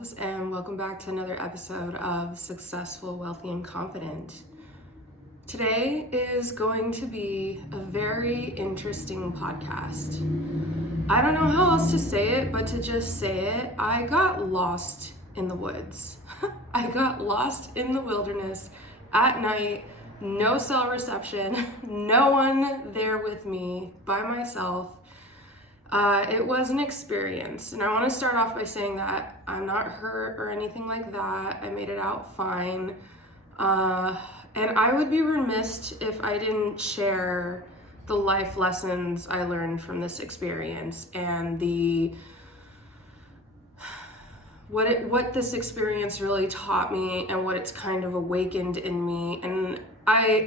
loves, and welcome back to another episode of Successful, Wealthy, and Confident. Today is going to be a very interesting podcast. I don't know how else to say it, but to just say it, I got lost in the woods. I got lost in the wilderness at night, no cell reception, no one there with me, by myself. It was an experience, and I want to start off by saying that I'm not hurt or anything like that. I made it out fine, and I would be remiss if I didn't share the life lessons I learned from this experience and what this experience really taught me and what it's kind of awakened in me, and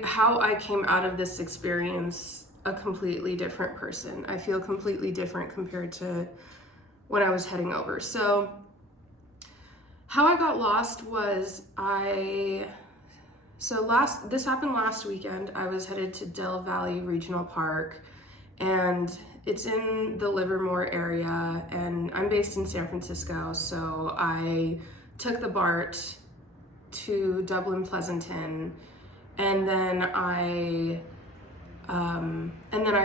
how I came out of this experience a completely different person. I feel completely different compared to when I was heading over. So how I got lost was this happened last weekend. I was headed to Del Valley Regional Park, and it's in the Livermore area, and I'm based in San Francisco, so I took the BART to Dublin Pleasanton, and then I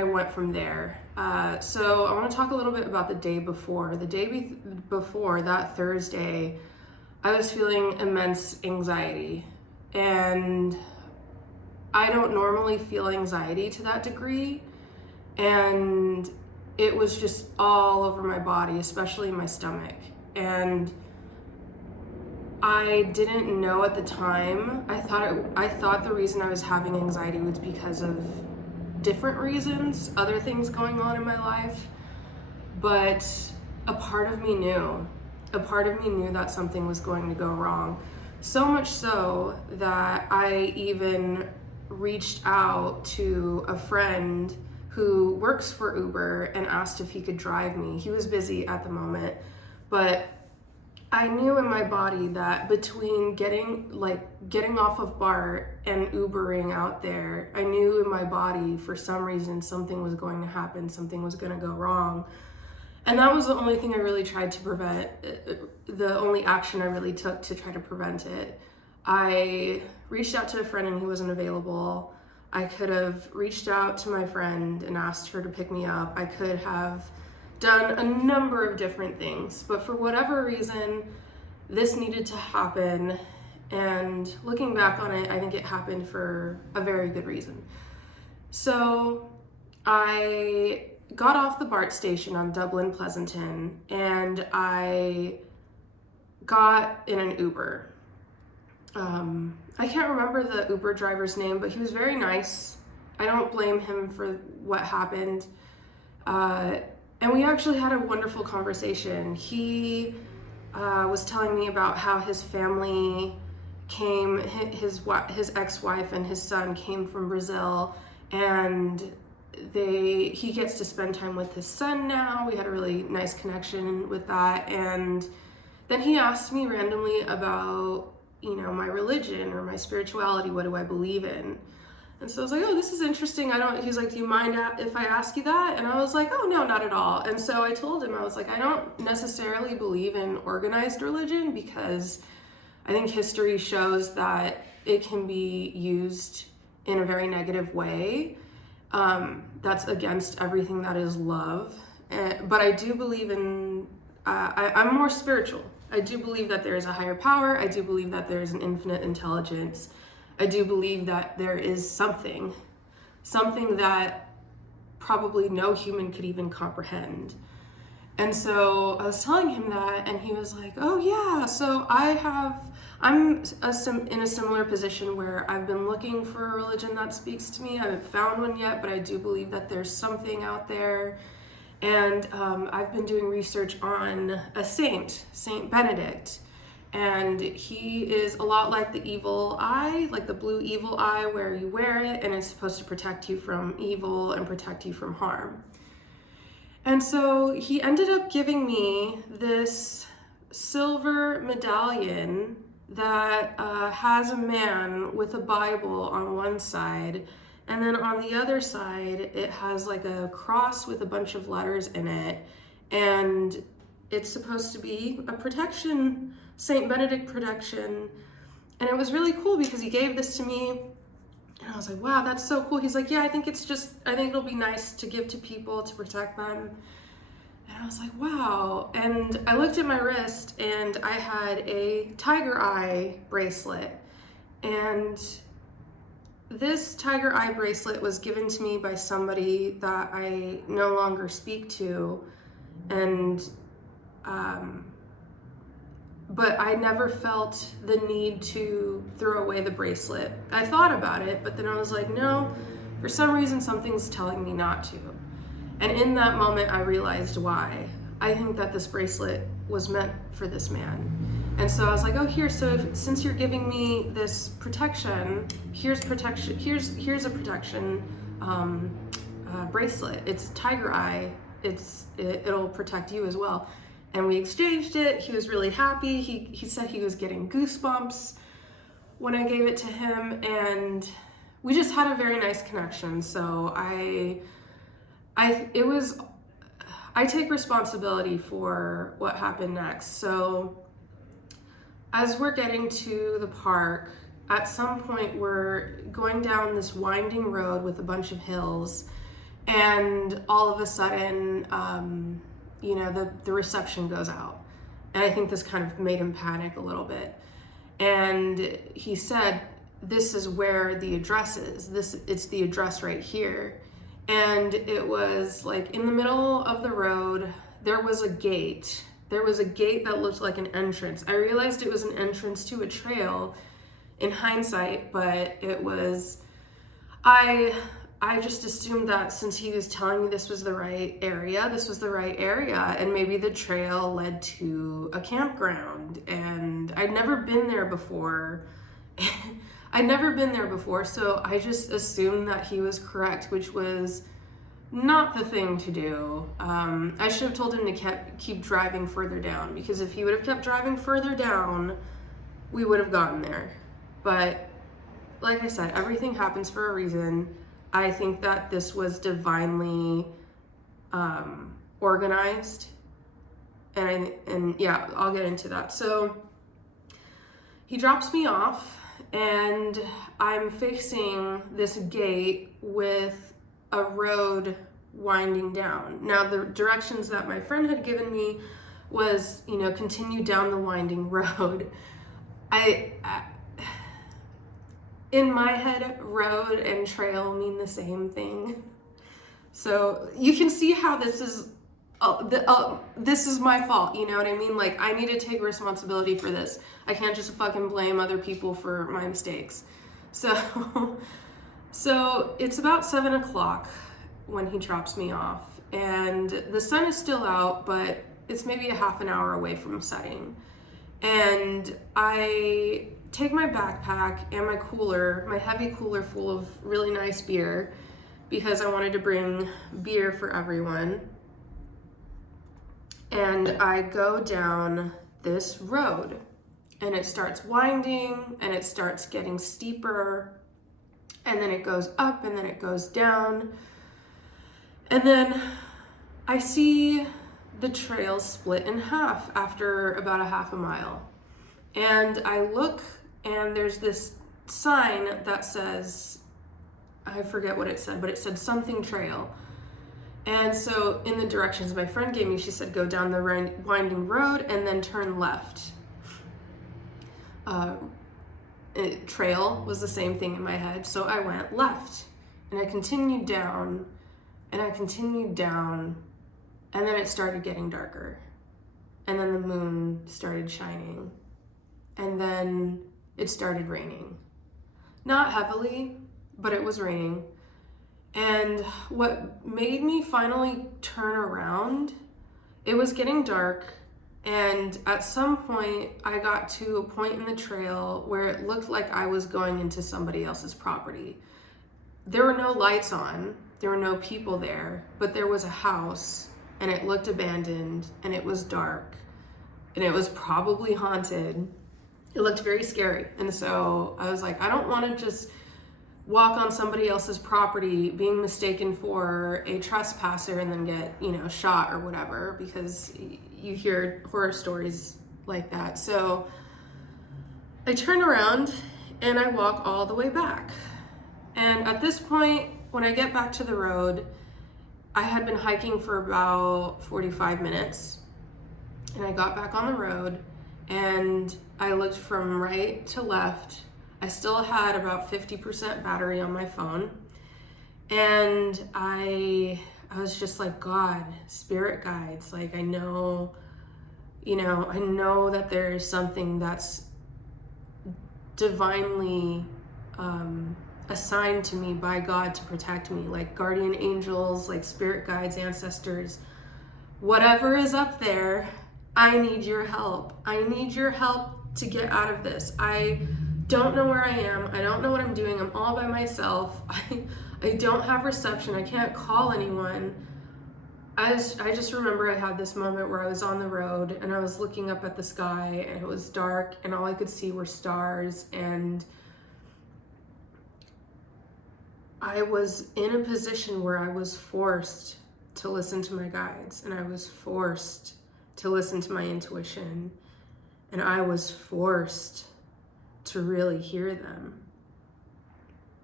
went from there. So I want to talk a little bit about the day before. The day before, that Thursday, I was feeling immense anxiety. And I don't normally feel anxiety to that degree. And it was just all over my body, especially my stomach. And I didn't know at the time. I thought the reason I was having anxiety was because of different reasons, other things going on in my life, but a part of me knew that something was going to go wrong. So much so that I even reached out to a friend who works for Uber and asked if he could drive me. He was busy at the moment, but I knew in my body that between getting off of BART and Ubering out there, I knew in my body for some reason something was going to happen, something was going to go wrong. And that was the only thing I really tried to prevent, the only action I really took to try to prevent it. I reached out to a friend and he wasn't available. I could have reached out to my friend and asked her to pick me up. I could have done a number of different things, but for whatever reason, this needed to happen. And looking back on it, I think it happened for a very good reason. So I got off the BART station on Dublin Pleasanton, and I got in an Uber. I can't remember the Uber driver's name, but he was very nice. I don't blame him for what happened. And we actually had a wonderful conversation. He was telling me about how his family came, his ex-wife and his son came from Brazil, and he gets to spend time with his son now. We had a really nice connection with that. And then he asked me randomly about, my religion or my spirituality. What do I believe in? And so I was like, oh, this is interesting. He's like, do you mind if I ask you that? And I was like, oh, no, not at all. And so I told him, I was like, I don't necessarily believe in organized religion because I think history shows that it can be used in a very negative way. That's against everything that is love. But I do believe I'm more spiritual. I do believe that there is a higher power. I do believe that there is an infinite intelligence. I do believe that there is something that probably no human could even comprehend. And so I was telling him that, and he was like, oh yeah, so I'm in a similar position where I've been looking for a religion that speaks to me. I haven't found one yet, but I do believe that there's something out there. And I've been doing research on a saint, Saint Benedict. And he is a lot like the evil eye, like the blue evil eye, where you wear it and it's supposed to protect you from evil and protect you from harm. And so he ended up giving me this silver medallion that has a man with a Bible on one side, and then on the other side it has like a cross with a bunch of letters in it, and it's supposed to be a protection, Saint Benedict protection. And it was really cool because he gave this to me, and I was like, wow, that's so cool. He's like, yeah, I think it'll be nice to give to people to protect them. And I was like, wow. And I looked at my wrist, and I had a tiger eye bracelet. And this tiger eye bracelet was given to me by somebody that I no longer speak to. And, but I never felt the need to throw away the bracelet. I thought about it, but then I was like, no, for some reason, something's telling me not to. And in that moment, I realized why. I think that this bracelet was meant for this man. And so I was like, oh, here, so since you're giving me this protection, here's a protection bracelet. It's tiger eye. It'll protect you as well. And we exchanged it. He was really happy. He said he was getting goosebumps when I gave it to him, and we just had a very nice connection. So I take responsibility for what happened next. So as we're getting to the park, at some point we're going down this winding road with a bunch of hills, and all of a sudden, the reception goes out. And I think this kind of made him panic a little bit. And he said, this is where the address is. It's the address right here. And it was like in the middle of the road, there was a gate. There was a gate that looked like an entrance. I realized it was an entrance to a trail in hindsight, but it was, I just assumed that since he was telling me this was the right area, and maybe the trail led to a campground, and I'd never been there before. So I just assumed that he was correct, which was not the thing to do. I should have told him to keep driving further down, because if he would have kept driving further down, we would have gotten there. But like I said, everything happens for a reason. I think that this was divinely organized, and yeah, I'll get into that. So he drops me off, and I'm facing this gate with a road winding down. Now, the directions that my friend had given me was, continue down the winding road. In my head, road and trail mean the same thing. So you can see how this is my fault, you know what I mean? Like, I need to take responsibility for this. I can't just fucking blame other people for my mistakes. So it's about 7 o'clock when he drops me off, and the sun is still out, but it's maybe a half an hour away from setting. And I take my backpack and my heavy cooler full of really nice beer, because I wanted to bring beer for everyone. And I go down this road, and it starts winding, and it starts getting steeper, and then it goes up, and then it goes down. And then I see the trail split in half after about a half a mile. And I look, and there's this sign that says, I forget what it said, but it said something trail. And so in the directions my friend gave me, she said, go down the winding road and then turn left. Trail was the same thing in my head. So I went left, and I continued down, and then it started getting darker. And then the moon started shining. And then it started raining. Not heavily, but it was raining. And what made me finally turn around, it was getting dark, and at some point I got to a point in the trail where it looked like I was going into somebody else's property. There were no lights on, there were no people there, but there was a house, and it looked abandoned, and it was dark, and it was probably haunted. It looked very scary. And so I was like, I don't want to just walk on somebody else's property being mistaken for a trespasser and then get, shot or whatever, because you hear horror stories like that. So I turn around and I walk all the way back. And at this point, when I get back to the road, I had been hiking for about 45 minutes, and I got back on the road and I looked from right to left. I still had about 50% battery on my phone, and I was just like, God, spirit guides, like I know that there's something that's divinely assigned to me by God to protect me, like guardian angels, like spirit guides, ancestors, whatever is up there. I need your help. I need your help to get out of this. I don't know where I am. I don't know what I'm doing. I'm all by myself. I don't have reception. I can't call anyone. I just remember I had this moment where I was on the road and I was looking up at the sky and it was dark and all I could see were stars, and I was in a position where I was forced to listen to my guides, and I was forced to listen to my intuition, and I was forced to really hear them.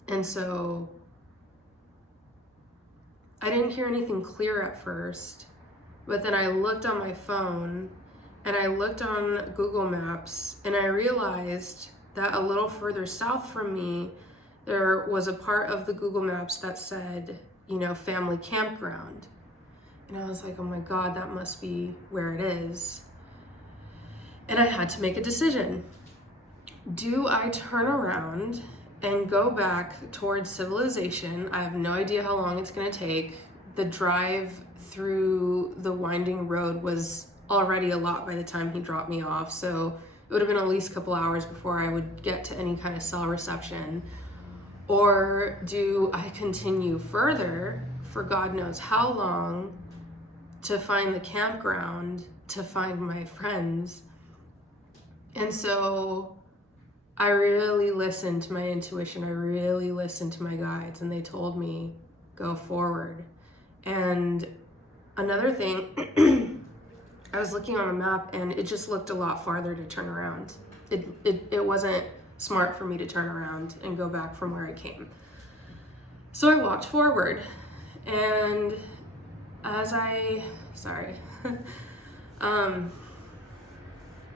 And so I didn't hear anything clear at first, but then I looked on my phone and I looked on Google Maps, and I realized that a little further south from me, there was a part of the Google Maps that said, family campground. And I was like, oh my God, that must be where it is. And I had to make a decision. Do I turn around and go back towards civilization? I have no idea how long it's going to take. The drive through the winding road was already a lot by the time he dropped me off, so it would have been at least a couple hours before I would get to any kind of cell reception. Or do I continue further for God knows how long to find the campground, to find my friends? And so I really listened to my intuition. I really listened to my guides, and they told me, go forward. And another thing, I was looking on a map and it just looked a lot farther to turn around. It wasn't smart for me to turn around and go back from where I came. So I walked forward, and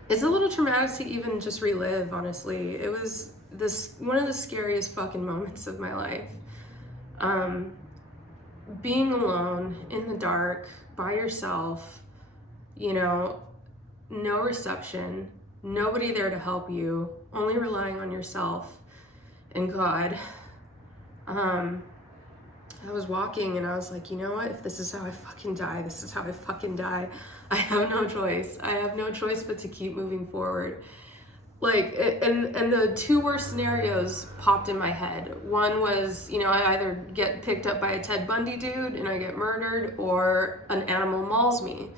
it's a little traumatic to even just relive, honestly. It was one of the scariest fucking moments of my life. Being alone in the dark by yourself, no reception, nobody there to help you, only relying on yourself and God. I was walking and I was like, you know what? If this is how I fucking die, this is how I fucking die. I have no choice. I have no choice but to keep moving forward. And the two worst scenarios popped in my head. One was, I either get picked up by a Ted Bundy dude and I get murdered, or an animal mauls me.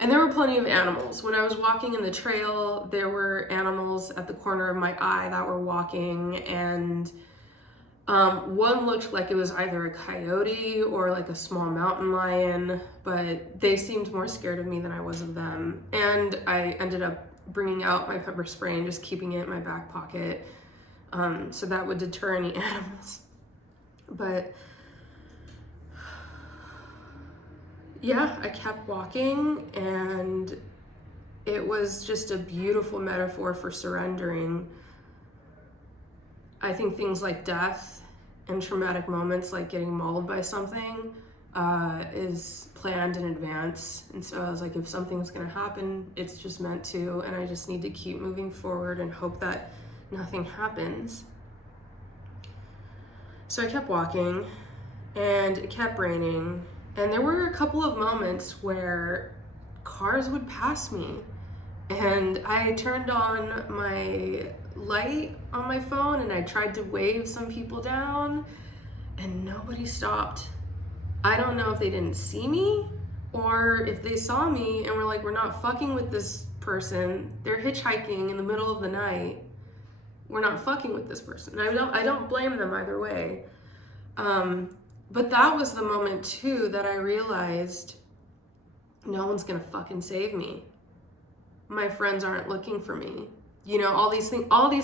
And there were plenty of animals. When I was walking in the trail, there were animals at the corner of my eye that were walking, and one looked like it was either a coyote or like a small mountain lion, but they seemed more scared of me than I was of them. And I ended up bringing out my pepper spray and just keeping it in my back pocket, so that would deter any animals. But yeah, I kept walking, and it was just a beautiful metaphor for surrendering. I think things like death and traumatic moments like getting mauled by something is planned in advance. And so I was like, if something's gonna happen, it's just meant to, and I just need to keep moving forward and hope that nothing happens. So I kept walking, and it kept raining, and there were a couple of moments where cars would pass me, and I turned on my light on my phone and I tried to wave some people down, and nobody stopped. I don't know if they didn't see me or if they saw me and were like, we're not fucking with this person. They're hitchhiking in the middle of the night. we're not fucking with this person. And I don't blame them either way. But that was the moment too that I realized no one's gonna fucking save me. My friends aren't looking for me. You know, all these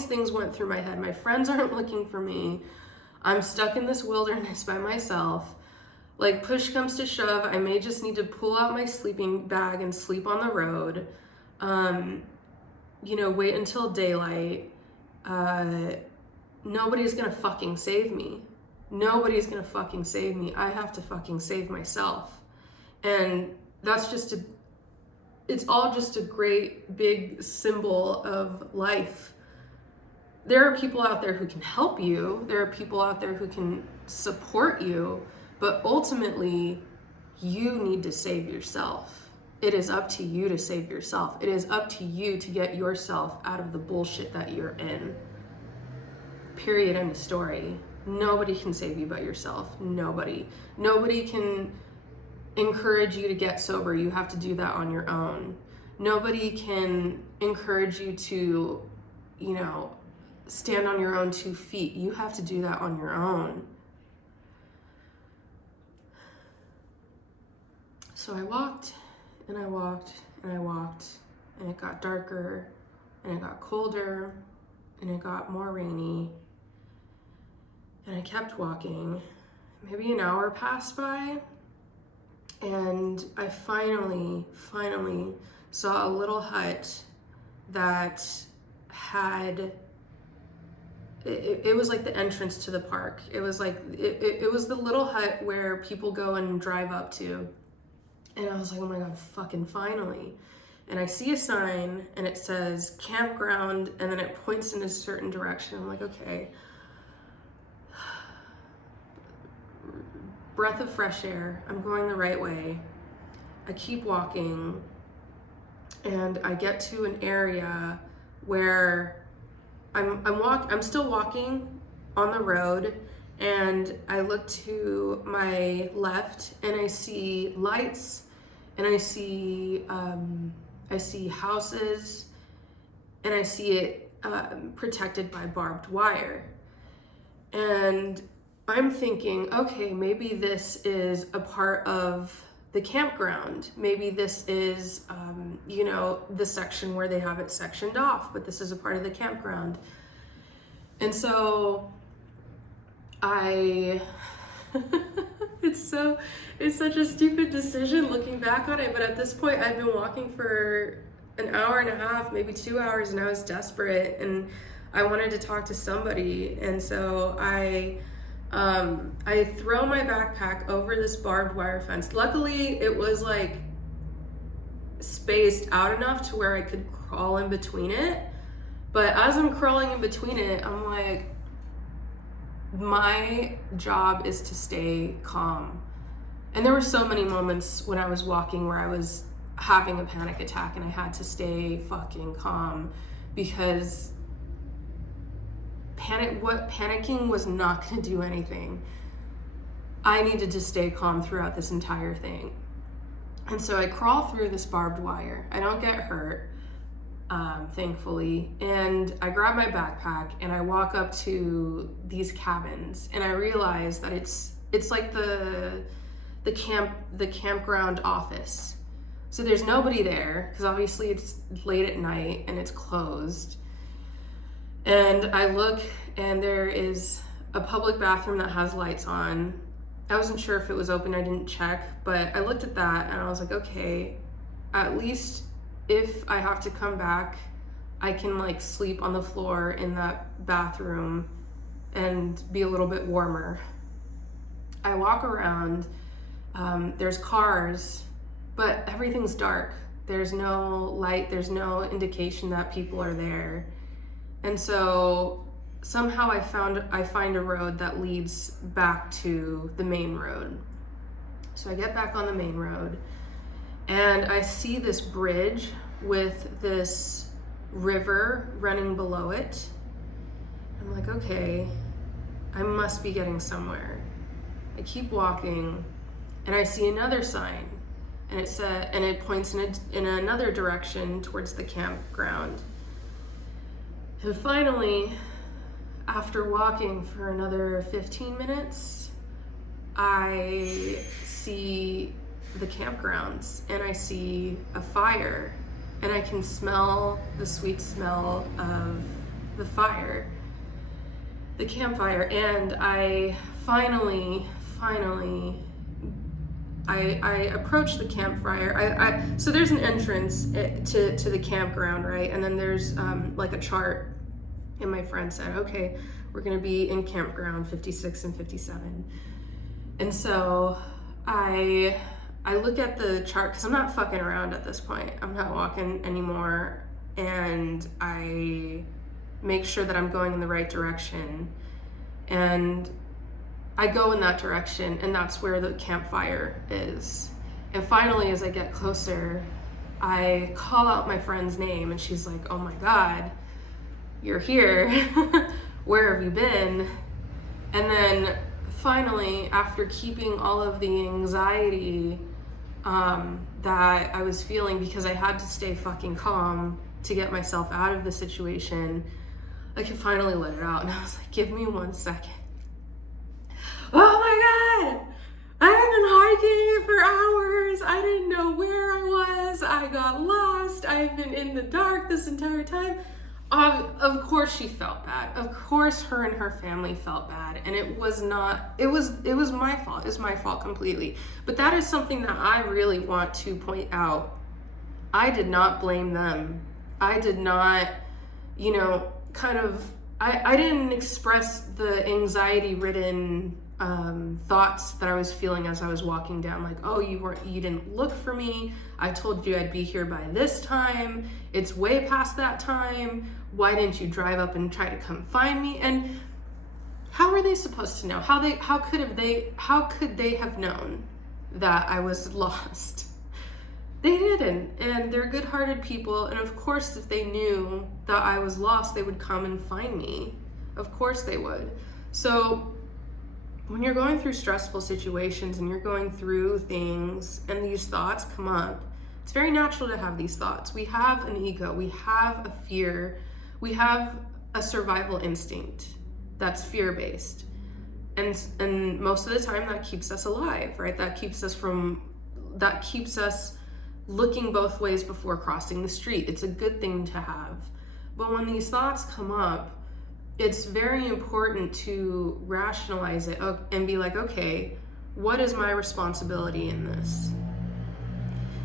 things went through my head. My friends aren't looking for me. I'm stuck in this wilderness by myself. Like, push comes to shove, I may just need to pull out my sleeping bag and sleep on the road. You know, wait until daylight. Nobody's gonna fucking save me. Nobody's gonna fucking save me. I have to fucking save myself. And that's it's all just a great big symbol of life. There are people out there who can help you. There are people out there who can support you, but ultimately you need to save yourself. It is up to you to save yourself. It is up to you to get yourself out of the bullshit that you're in. Period, end of story. Nobody can save you but yourself. Nobody. Nobody can encourage you to get sober. You have to do that on your own. Nobody can encourage you to, you know, stand on your own 2 feet. You have to do that on your own. So I walked and I walked and I walked, and it got darker and it got colder and it got more rainy. And I kept walking. Maybe an hour passed by, and I finally saw a little hut that had, it was like the entrance to the park. It was like, it was the little hut where people go and drive up to. And I was like, oh my God, fucking finally. And I see a sign and it says campground, and then it points in a certain direction. I'm like, okay. Breath of fresh air. I'm going the right way. I keep walking, and I get to an area where I'm still walking on the road, and I look to my left and I see lights, and I see houses, and I see it protected by barbed wire. And I'm thinking, okay, maybe this is a part of the campground. Maybe this is, you know, the section where they have it sectioned off, but this is a part of the campground. And so it's such a stupid decision looking back on it, but at this point I've been walking for an hour and a half, maybe 2 hours, and I was desperate and I wanted to talk to somebody. And so I throw my backpack over this barbed wire fence. Luckily, it was like spaced out enough to where I could crawl in between it. But as I'm crawling in between it, I'm like, my job is to stay calm. And there were so many moments when I was walking where I was having a panic attack and I had to stay fucking calm, because panicking was not going to do anything. I needed to stay calm throughout this entire thing. And so I crawl through this barbed wire. I don't get hurt, thankfully. And I grab my backpack and I walk up to these cabins, and I realize that it's like the campground office. So there's nobody there, because obviously it's late at night and it's closed. And I look, and there is a public bathroom that has lights on. I wasn't sure if it was open, I didn't check, but I looked at that and I was like, okay, at least if I have to come back, I can like sleep on the floor in that bathroom and be a little bit warmer. I walk around, there's cars, but everything's dark. There's no light, there's no indication that people are there. And so somehow I find a road that leads back to the main road. So I get back on the main road and I see this bridge with this river running below it. I'm like, okay, I must be getting somewhere. I keep walking and I see another sign, and it points in another direction towards the campground. And finally, after walking for another 15 minutes, I see the campgrounds and I see a fire, and I can smell the sweet smell of the fire, the campfire, and I finally I approach the campfire. So there's an entrance to the campground, right? And then there's like a chart, and my friend said, okay, we're gonna be in campground 56 and 57. And so I look at the chart, because I'm not fucking around at this point. I'm not walking anymore, and I make sure that I'm going in the right direction. And I go in that direction, and that's where the campfire is. And finally, as I get closer, I call out my friend's name, and she's like, oh my God, you're here. Where have you been? And then finally, after keeping all of the anxiety that I was feeling, because I had to stay fucking calm to get myself out of the situation, I could finally let it out. And I was like, give me 1 second. Oh my God, I've been hiking for hours. I didn't know where I was. I got lost. I've been in the dark this entire time. Of course she felt bad. Of course her and her family felt bad. And it was my fault. It was my fault completely. But that is something that I really want to point out. I did not blame them. I did not, I didn't express the anxiety-ridden thoughts that I was feeling as I was walking down, like, oh, you didn't look for me. I told you I'd be here by this time. It's way past that time. Why didn't you drive up and try to come find me? And how were they supposed to know? How could they have known that I was lost? They didn't, and they're good-hearted people, and of course if they knew that I was lost, they would come and find me. Of course they would. So when you're going through stressful situations and you're going through things and these thoughts come up, it's very natural to have these thoughts. We have an ego, we have a fear, we have a survival instinct that's fear-based. And most of the time that keeps us alive, right? That keeps us looking both ways before crossing the street. It's a good thing to have. But when these thoughts come up, it's very important to rationalize it and be like, okay, what is my responsibility in this?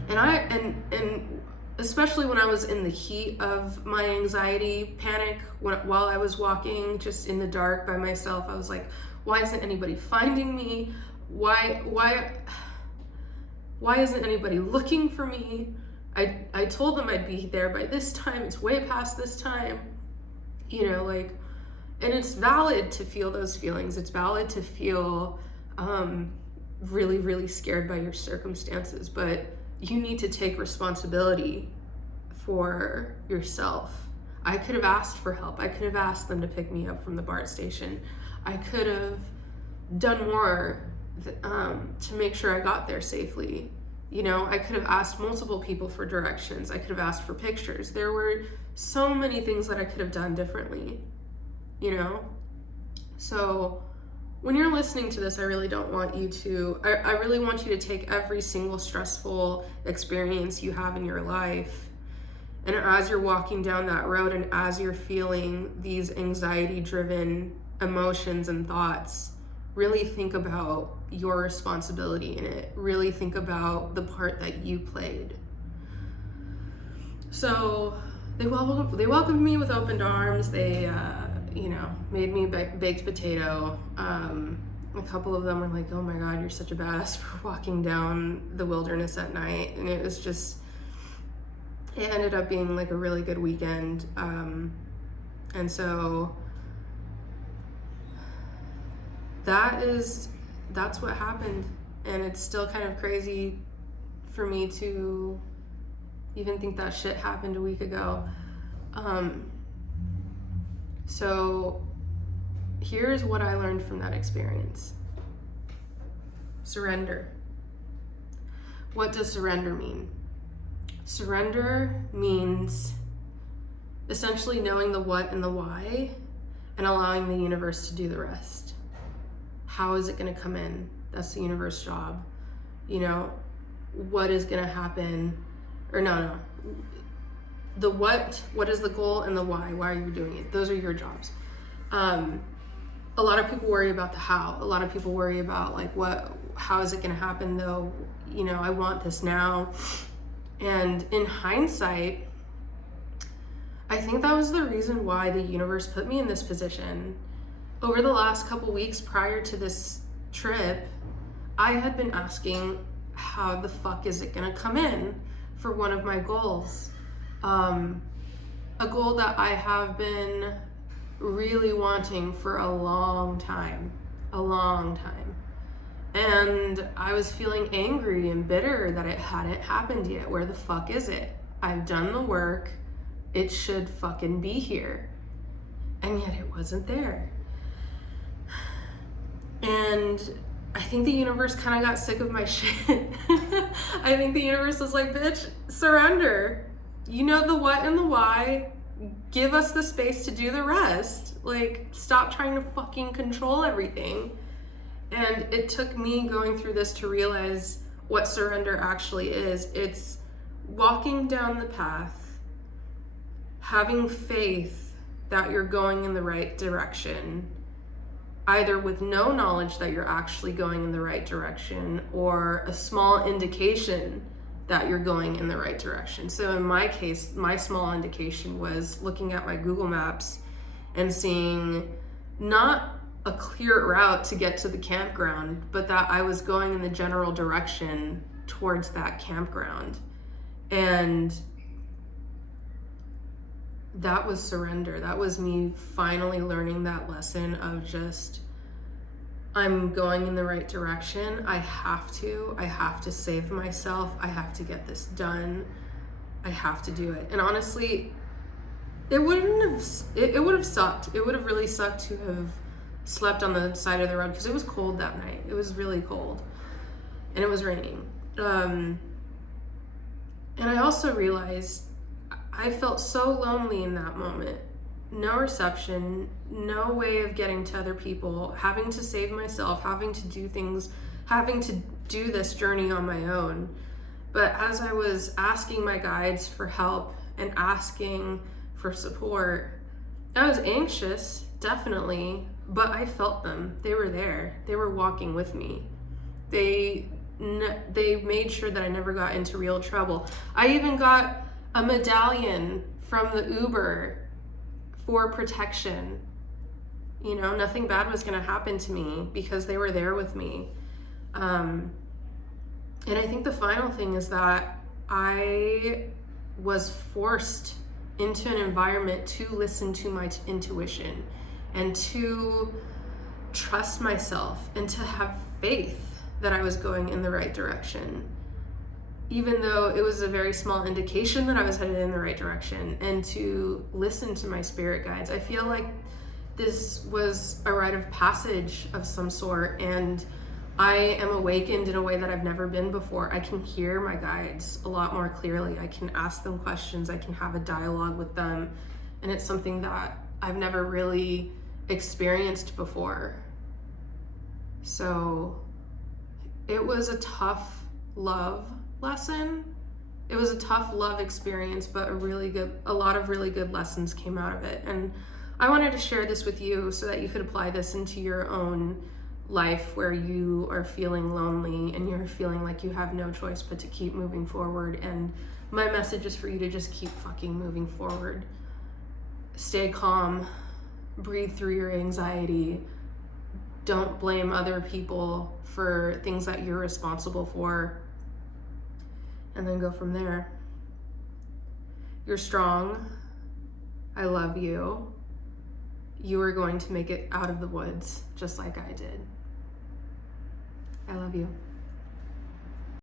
And especially when I was in the heat of my anxiety, panic, while I was walking just in the dark by myself, I was like, why isn't anybody finding me? Why isn't anybody looking for me? I told them I'd be there by this time. It's way past this time. And it's valid to feel those feelings. It's valid to feel really, really scared by your circumstances, but you need to take responsibility for yourself. I could have asked for help. I could have asked them to pick me up from the BART station. I could have done more to make sure I got there safely. I could have asked multiple people for directions. I could have asked for pictures. There were so many things that I could have done differently, So when you're listening to this, I really don't want you to, I really want you to take every single stressful experience you have in your life, and as you're walking down that road and as you're feeling these anxiety-driven emotions and thoughts, really think about your responsibility in it. Really think about the part that you played. So they welcomed me with open arms. They, made me baked potato. A couple of them were like, oh my God, you're such a badass for walking down the wilderness at night. And it ended up being like a really good weekend. And so that's what happened. And it's still kind of crazy for me to even think that shit happened a week ago. So here's what I learned from that experience. Surrender. What does surrender mean? Surrender means essentially knowing the what and the why, and allowing the universe to do the rest. How is it going to come in? That's the universe job. You know, what is going to happen? Or no. The what is the goal, and the why are you doing it? Those are your jobs. A lot of people worry about the how. A lot of people worry about like how is it going to happen though? You know, I want this now. And in hindsight, I think that was the reason why the universe put me in this position. Over the last couple weeks prior to this trip, I had been asking, how the fuck is it gonna come in for one of my goals? A goal that I have been really wanting for a long time. And I was feeling angry and bitter that it hadn't happened yet. Where the fuck is it? I've done the work. It should fucking be here. And yet it wasn't there. And I think the universe kind of got sick of my shit. I think the universe was like, bitch, surrender. You know the what and the why. Give us the space to do the rest. Like, stop trying to fucking control everything. And it took me going through this to realize what surrender actually is. It's walking down the path, having faith that you're going in the right direction, either with no knowledge that you're actually going in the right direction or a small indication that you're going in the right direction. So in my case, my small indication was looking at my Google Maps and seeing not a clear route to get to the campground, but that I was going in the general direction towards that campground. And that was surrender. That was me finally learning that lesson of just, I'm going in the right direction. I have to save myself. I have to get this done. I have to do it. And honestly, it would have sucked. It would have really sucked to have slept on the side of the road because it was cold that night. It was really cold and it was raining. And I also realized I felt so lonely in that moment. No reception, no way of getting to other people, having to save myself, having to do things, having to do this journey on my own. But as I was asking my guides for help and asking for support, I was anxious, definitely, but I felt them. They were there. They were walking with me. They made sure that I never got into real trouble. I even got a medallion from the Uber for protection. You know, nothing bad was going to happen to me because they were there with me. And I think the final thing is that I was forced into an environment to listen to my intuition and to trust myself and to have faith that I was going in the right direction, even though it was a very small indication that I was headed in the right direction, and to listen to my spirit guides. I feel like this was a rite of passage of some sort, and I am awakened in a way that I've never been before. I can hear my guides a lot more clearly. I can ask them questions. I can have a dialogue with them, and it's something that I've never really experienced before. So it was a tough love lesson. It was a tough love experience, but a lot of really good lessons came out of it. And I wanted to share this with you so that you could apply this into your own life where you are feeling lonely and you're feeling like you have no choice but to keep moving forward. And my message is for you to just keep fucking moving forward. Stay calm, breathe through your anxiety. Don't blame other people for things that you're responsible for. And then go from there. You're strong. I love you. You are going to make it out of the woods just like I did. I love you.